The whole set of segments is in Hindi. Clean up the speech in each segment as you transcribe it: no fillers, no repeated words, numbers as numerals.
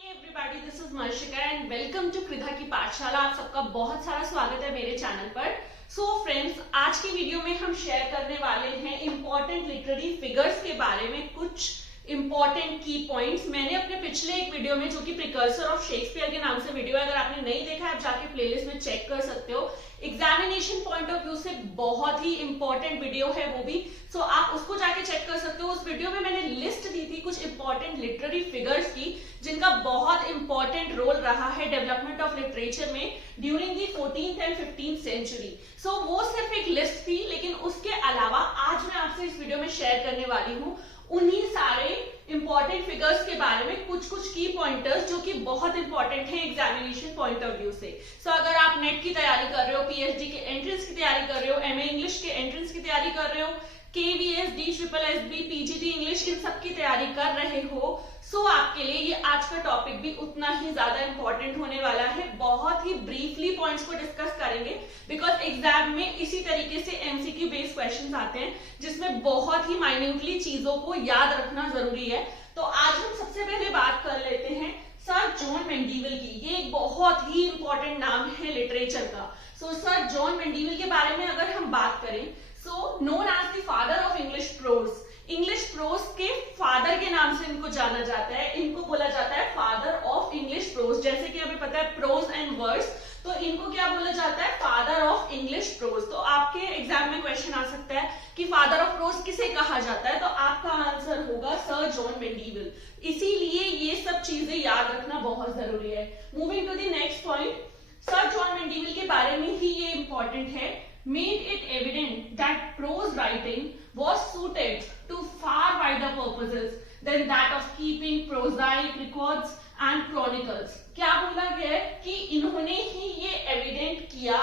Everybody, this is Marshika and welcome to Kridha की पाठशाला। आप सबका बहुत सारा स्वागत है मेरे चैनल पर। सो फ्रेंड्स, आज की वीडियो में हम शेयर करने वाले हैं इंपॉर्टेंट लिटरेरी फिगर्स के बारे में कुछ इंपॉर्टेंट की पॉइंट्स। मैंने अपने पिछले एक वीडियो में, जो कि प्रिकर्सर ऑफ शेक्सपियर के नाम से वीडियो है, अगर आपने नहीं देखा है आप जाके प्लेलिस्ट में चेक कर सकते हो। एग्जामिनेशन पॉइंट ऑफ व्यू से बहुत ही इंपॉर्टेंट वीडियो है वो भी, सो आप उसको जाके चेक कर सकते हो। उस वीडियो में मैंने लिस्ट दी थी कुछ इंपॉर्टेंट लिटरेरी फिगर्स की जिनका बहुत इंपॉर्टेंट रोल रहा है डेवलपमेंट ऑफ लिटरेचर में during the 14th and 15th century. So वो सिर्फ एक लिस्ट थी, लेकिन उसके अलावा आज मैं आपसे इस वीडियो में शेयर करने वाली हूँ उन्हीं सारे इंपॉर्टेंट फिगर्स के बारे में कुछ की पॉइंटर्स जो कि बहुत इंपॉर्टेंट है एग्जामिनेशन पॉइंट ऑफ व्यू से। सो अगर आप नेट की तैयारी कर रहे हो, पीएचडी के एंट्रेंस की तैयारी कर रहे हो, एमए इंग्लिश के एंट्रेंस की तैयारी कर रहे हो, KVS, D triple SB, PGT English, इन सब की तैयारी कर रहे हो, सो आपके लिए ये आज का टॉपिक भी उतना ही ज्यादा इंपॉर्टेंट होने वाला है। बहुत ही ब्रीफली पॉइंट्स को डिस्कस करेंगे बिकॉज एग्जाम में इसी तरीके से एमसीक्यू बेस्ड क्वेश्चंस आते हैं जिसमें बहुत ही माइन्यूटली चीजों को याद रखना जरूरी है। तो आज हम सबसे पहले बात कर लेते हैं सर जॉन मेंडीविल की। ये एक बहुत ही इंपॉर्टेंट नाम है लिटरेचर का। सो सर जॉन मेंडीविल के बारे में अगर हम बात करें, so known as the father of English prose, English prose के फादर के नाम से इनको जाना जाता है। इनको बोला जाता है फादर ऑफ इंग्लिश प्रोज। जैसे कि हमें पता है प्रोज एंड वर्ड्स, तो इनको क्या बोला जाता है? Father of English pros. तो आपके एग्जाम में क्वेश्चन आ सकता है कि फादर ऑफ प्रोज किसे कहा जाता है, तो आपका आंसर होगा सर जॉन मेंडीविल। इसीलिए ये सब चीजें याद रखना बहुत जरूरी है। Moving to the next point, sir John Mandeville के बारे में ही ये इंपॉर्टेंट है। Made it evident that prose writing was suited to far wider purposes than that of keeping prosaic records and chronicles। क्या बोला गया है कि इन्होंने ही ये एविडेंट किया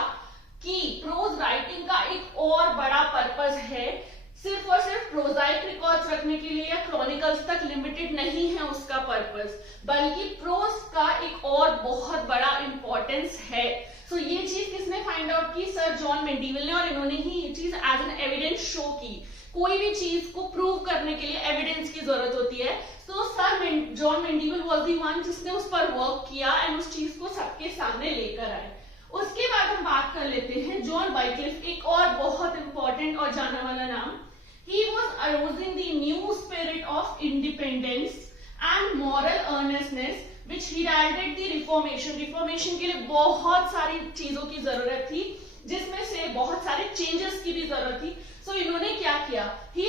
कि प्रोज राइटिंग का एक और बड़ा पर्पस है, सिर्फ और सिर्फ प्रोजाइक रिकॉर्ड्स रखने के लिए या क्रॉनिकल्स तक लिमिटेड नहीं है उसका पर्पस, बल्कि प्रोज का एक और बहुत बड़ा इंपॉर्टेंस है। सो ये चीज किसने फाइंड आउट की? सर जॉन मेंडीविल ने, और इन्होंने ही ये चीज एज एन एविडेंस शो की। कोई भी चीज को प्रूव करने के लिए एविडेंस की जरूरत होती है। So sir John Mandeville was the one जिसने उस पर वर्क किया एंड उस चीज को सबके सामने लेकर आए। उसके बाद हम बात कर लेते हैं जॉन वाइक्लिफ, एक और बहुत इंपॉर्टेंट और जाना माना नाम। He was arousing the new spirit of independence and moral earnestness which heralded the Reformation। Reformation के लिए बहुत सारी चीजों की जरूरत थी, जिसमें से बहुत सारे चेंजेस की भी जरूरत थी। सो इन्होंने क्या किया? He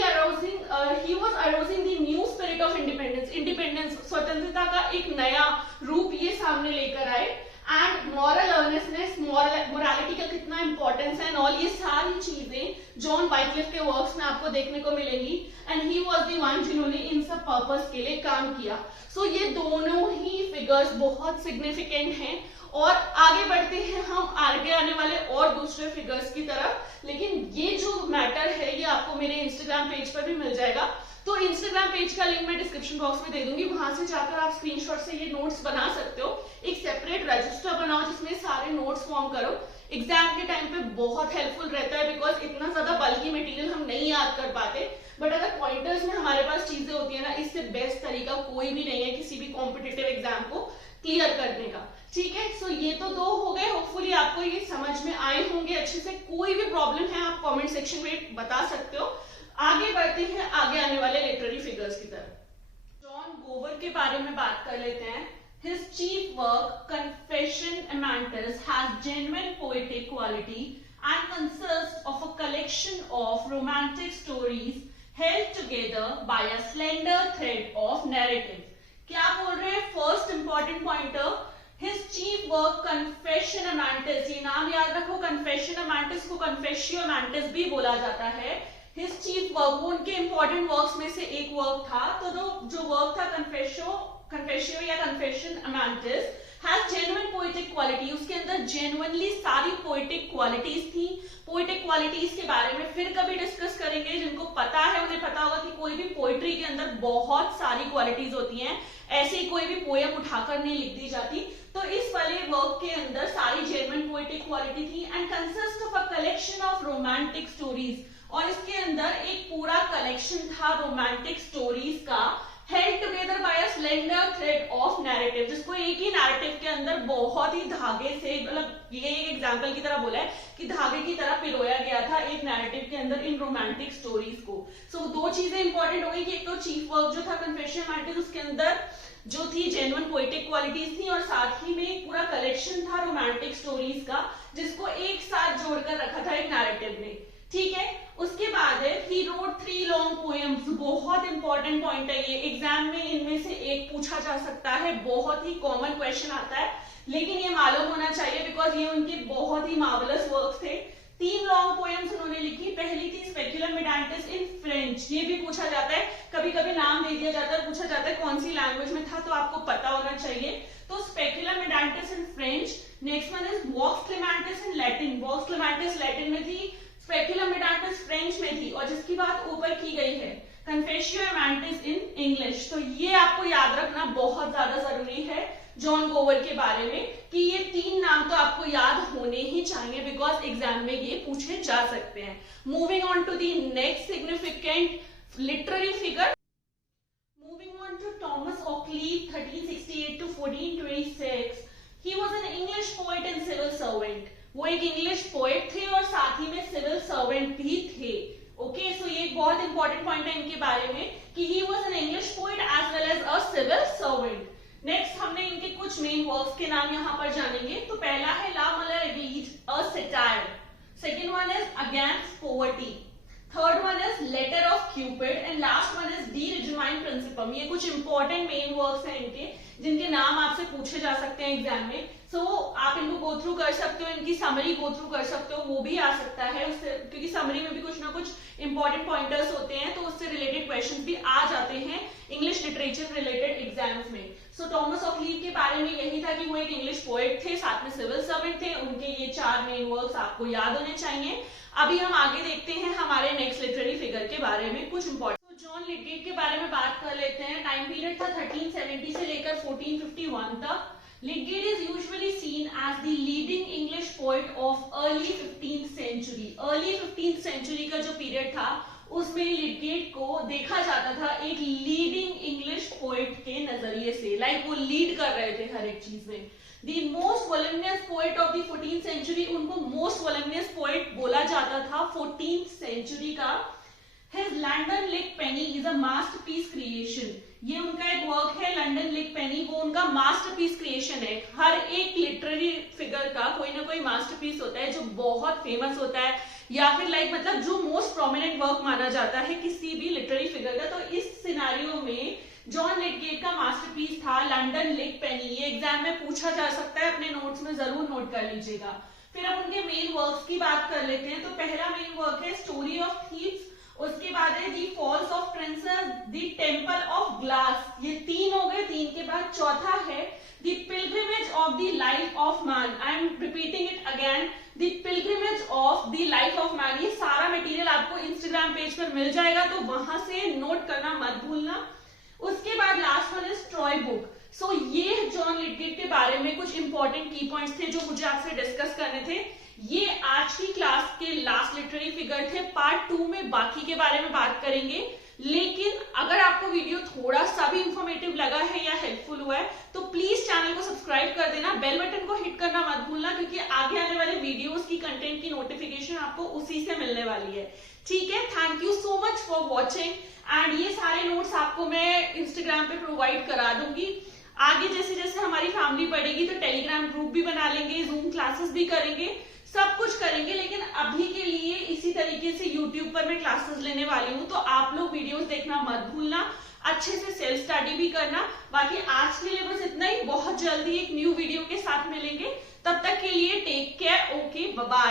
was arousing the new spirit of independence। Independence, स्वतंत्रता का एक नया रूप ये सामने लेकर आए। एंड मॉरल अर्नेसनेस, मोरालिटी का कितना इंपॉर्टेंस है, और ये सारी चीजें जॉन वाइक्लिफ के वर्क्स में आपको देखने को मिलेंगी। And he was the one जिन्होंने इन सब पर्पस के लिए काम किया। सो ये दोनों ही फिगर्स बहुत सिग्निफिकेंट हैं। और आगे बढ़ते हैं हम आगे आने वाले और दूसरे फिगर्स की तरफ, लेकिन ये जो मैटर है ये आपको मेरे इंस्टाग्राम पेज पर भी मिल जाएगा। तो इंस्टाग्राम पेज का लिंक मैं डिस्क्रिप्शन बॉक्स में दे दूंगी, वहां से जाकर आप स्क्रीनशॉट से ये नोट्स बना सकते हो। एक सेपरेट रजिस्टर बनाओ जिसमें सारे नोट्स फॉर्म करो। एग्जाम के टाइम पे बहुत हेल्पफुल रहता है बिकॉज इतना ज्यादा बल्कि मटेरियल हम नहीं याद कर पाते, बट अगर पॉइंटर्स में हमारे पास चीजें होती है ना, इससे बेस्ट तरीका कोई भी नहीं है किसी भी कॉम्पिटिटिव एग्जाम को क्लियर करने का। ठीक है, सो ये तो दो हो गए। होपफुली आपको ये समझ में आए होंगे अच्छे से। कोई भी प्रॉब्लम है आप कॉमेंट सेक्शन में बता सकते हो। आगे बढ़ते हैं आगे आने वाले लिटरेरी फिगर्स की तरफ। जॉन गोवर के बारे में बात कर लेते हैं। His chief work, Confession Amantis, has genuine poetic quality and consists of a collection of romantic stories held together by a slender thread of narrative। क्या बोल रहे हैं? First important pointer, His chief work, Confession Amantis। ये नाम याद रखो, Confession Amantis को Confessio Amantis भी बोला जाता है। His chief work, वो उनके इंपॉर्टेंट वर्क्स में से एक वर्क था। तो जो वर्क था कन्फेशियो या confession amantis, has genuine poetic quality. उसके अंदर जेन्युइनली सारी पोएटिक क्वालिटीज थी। पोएटिक क्वालिटीज के बारे में फिर कभी डिस्कस करेंगे। जिनको पता है उन्हें पता होगा कि कोई भी पोएट्री के अंदर बहुत सारी क्वालिटीज होती हैं, ऐसे ही कोई भी पोएम उठाकर नहीं लिख दी जाती। तो इस वाले वर्क के अंदर सारी जेन्युइन पोएटिक क्वालिटी थी। And consist of a collection of romantic stories, और इसके अंदर एक पूरा कलेक्शन था रोमांटिक स्टोरीज का held together by a slender thread of narrative, जिसको एक ही नैरेटिव के अंदर बहुत ही धागे से, मतलब ये एक एग्जांपल की तरह बोला है कि धागे की तरह पिरोया गया था एक नैरेटिव के अंदर इन रोमांटिक स्टोरीज को। सो दो चीजें इंपॉर्टेंट हो गई कि एक तो चीफ वर्क जो था कन्फेशन मैंटिस, उसके अंदर जो थी जेन्युइन पोएटिक क्वालिटीज थी, और साथ ही में एक पूरा कलेक्शन था रोमांटिक स्टोरीज का जिसको एक साथ जोड़कर रखा था एक नैरेटिव ने। ठीक है, उसके बाद है ही रोट 3 लॉन्ग पोएम्स। बहुत इंपॉर्टेंट पॉइंट है ये, एग्जाम में इनमें से एक पूछा जा सकता है, बहुत ही कॉमन क्वेश्चन आता है, लेकिन ये मालूम होना चाहिए बिकॉज ये उनके बहुत ही मार्वलस वर्क थे। 3 लॉन्ग पोएम्स उन्होंने लिखी। पहली थी स्पेक्युलम मेडांटिस इन फ्रेंच, ये भी पूछा जाता है, कभी कभी नाम दे दिया जाता है, पूछा जाता है कौन सी लैंग्वेज में था, तो आपको पता होना चाहिए। तो speculum meditantis in French. Next one is vox clamantis in Latin. Vox clamantis Latin में थी, स्पेक्युलम मेडांटिस फ्रेंच में थी, और जिसकी बात ऊपर की गई है कन्फेशियो एमेंटिस इन इंग्लिश। तो ये आपको याद रखना बहुत ज्यादा जरूरी है जॉन गोवर के बारे में कि ये 3 नाम तो आपको याद होने ही चाहिए बिकॉज एग्जाम में ये पूछे जा सकते हैं। Moving on to the next significant literary figure, moving on to Thomas Hoccleve 1368 to 1426। He was an English poet and civil servant. वो एक इंग्लिश पोएट थे और साथ ही में सिविल सर्वेंट भी थे। ओके, सो ये एक बहुत इंपॉर्टेंट पॉइंट है इनके बारे में कि he was an English poet as well as a civil servant. Next हमने इनके कुछ मेन वर्क्स के नाम यहाँ पर जानेंगे। तो पहला है la male regle a satire, second one is against poverty, third one is letter of Cupid, and last one is de regimine principum. ये कुछ इंपॉर्टेंट मेन वर्क्स हैं इनके जिनके नाम आपसे पूछे जा सकते हैं एग्जाम में। सो आप इनको गो थ्रू कर सकते हो, इनकी समरी गो थ्रू कर सकते हो, वो भी आ सकता है उससे, क्योंकि समरी में भी कुछ ना कुछ इंपॉर्टेंट पॉइंटर्स होते हैं, तो उससे रिलेटेड क्वेश्चंस भी आ जाते हैं इंग्लिश लिटरेचर रिलेटेड एग्जाम्स में। सो थॉमस ऑक्लीव के बारे में यही था कि वो एक इंग्लिश पोएट थे, साथ में सिविल सर्वेंट थे। उनके ये 4 मेन वर्क्स आपको याद होने चाहिए। अभी हम आगे देखते हैं हमारे नेक्स्ट लिटरेरी फिगर के बारे में कुछ इंपॉर्टेंट। जॉन लिटगेट के बारे में बात कर लेते हैं। टाइम पीरियड था 1370 से लेकर 1451 तक। Lidgate is usually seen as the leading English poet of early 15th century. Early 15th century का जो पीरियड था उसमें लिडगेट को देखा जाता था एक लीडिंग इंग्लिश पोएट के नजरिए से, लाइक वो लीड कर रहे थे हर एक चीज में। The most voluminous poet of the 14th century, उनको most voluminous poet बोला जाता था 14th century का। His London Lick Penny is a masterpiece creation. ये उनका एक वर्क है लंडन लिक पेनी, वो उनका मास्टरपीस क्रिएशन है। हर एक लिटरेरी फिगर का कोई ना कोई मास्टरपीस होता है जो बहुत फेमस होता है, या फिर लाइक मतलब जो मोस्ट प्रोमिनेंट वर्क माना जाता है किसी भी लिटरेरी फिगर का। तो इस सिनारियो में जॉन लिडगेट का मास्टरपीस था लंडन लिक पेनी। ये एग्जाम में पूछा जा सकता है, अपने नोट्स में जरूर नोट कर लीजिएगा। फिर हम उनके मेन वर्क्स की बात कर लेते हैं। तो पहला मेन वर्क है स्टोरी ऑफ थीव्स, उसके बाद है the falls of princes, the temple of glass. ये 3 हो गए, 3 के बाद चौथा है the pilgrimage of the life of man. I am repeating it again, the pilgrimage of the life of man. ये सारा मटेरियल आपको इंस्टाग्राम पेज पर मिल जाएगा, तो वहां से नोट करना मत भूलना। उसके बाद last one is Troy book. So ये जॉन लिडगेट के बारे में कुछ इंपॉर्टेंट की पॉइंट्स थे जो मुझे आपसे डिस्कस करने थे। ये आज की क्लास के लास्ट लिटरेरी फिगर थे। पार्ट 2 में बाकी के बारे में बात करेंगे, लेकिन अगर आपको वीडियो थोड़ा सा भी इंफॉर्मेटिव लगा है या हेल्पफुल हुआ है तो प्लीज चैनल को सब्सक्राइब कर देना, बेल बटन को हिट करना मत भूलना, क्योंकि आगे आने वाले वीडियोस की कंटेंट की नोटिफिकेशन आपको उसी से मिलने वाली है। ठीक है, thank you so much for watching, and ये सारे नोट्स आपको मैं इंस्टाग्राम पे प्रोवाइड करा दूंगी। आगे जैसे जैसे हमारी फैमिली बढ़ेगी तो टेलीग्राम ग्रुप भी बना लेंगे, जूम क्लासेस भी करेंगे, सब कुछ करेंगे, लेकिन अभी के लिए इसी तरीके से YouTube पर मैं क्लासेस लेने वाली हूँ। तो आप लोग वीडियोस देखना मत भूलना, अच्छे से सेल्फ स्टडी भी करना। बाकी आज के लिए बस इतना ही, बहुत जल्दी एक न्यू वीडियो के साथ मिलेंगे, तब तक के लिए take care, okay, bye bye.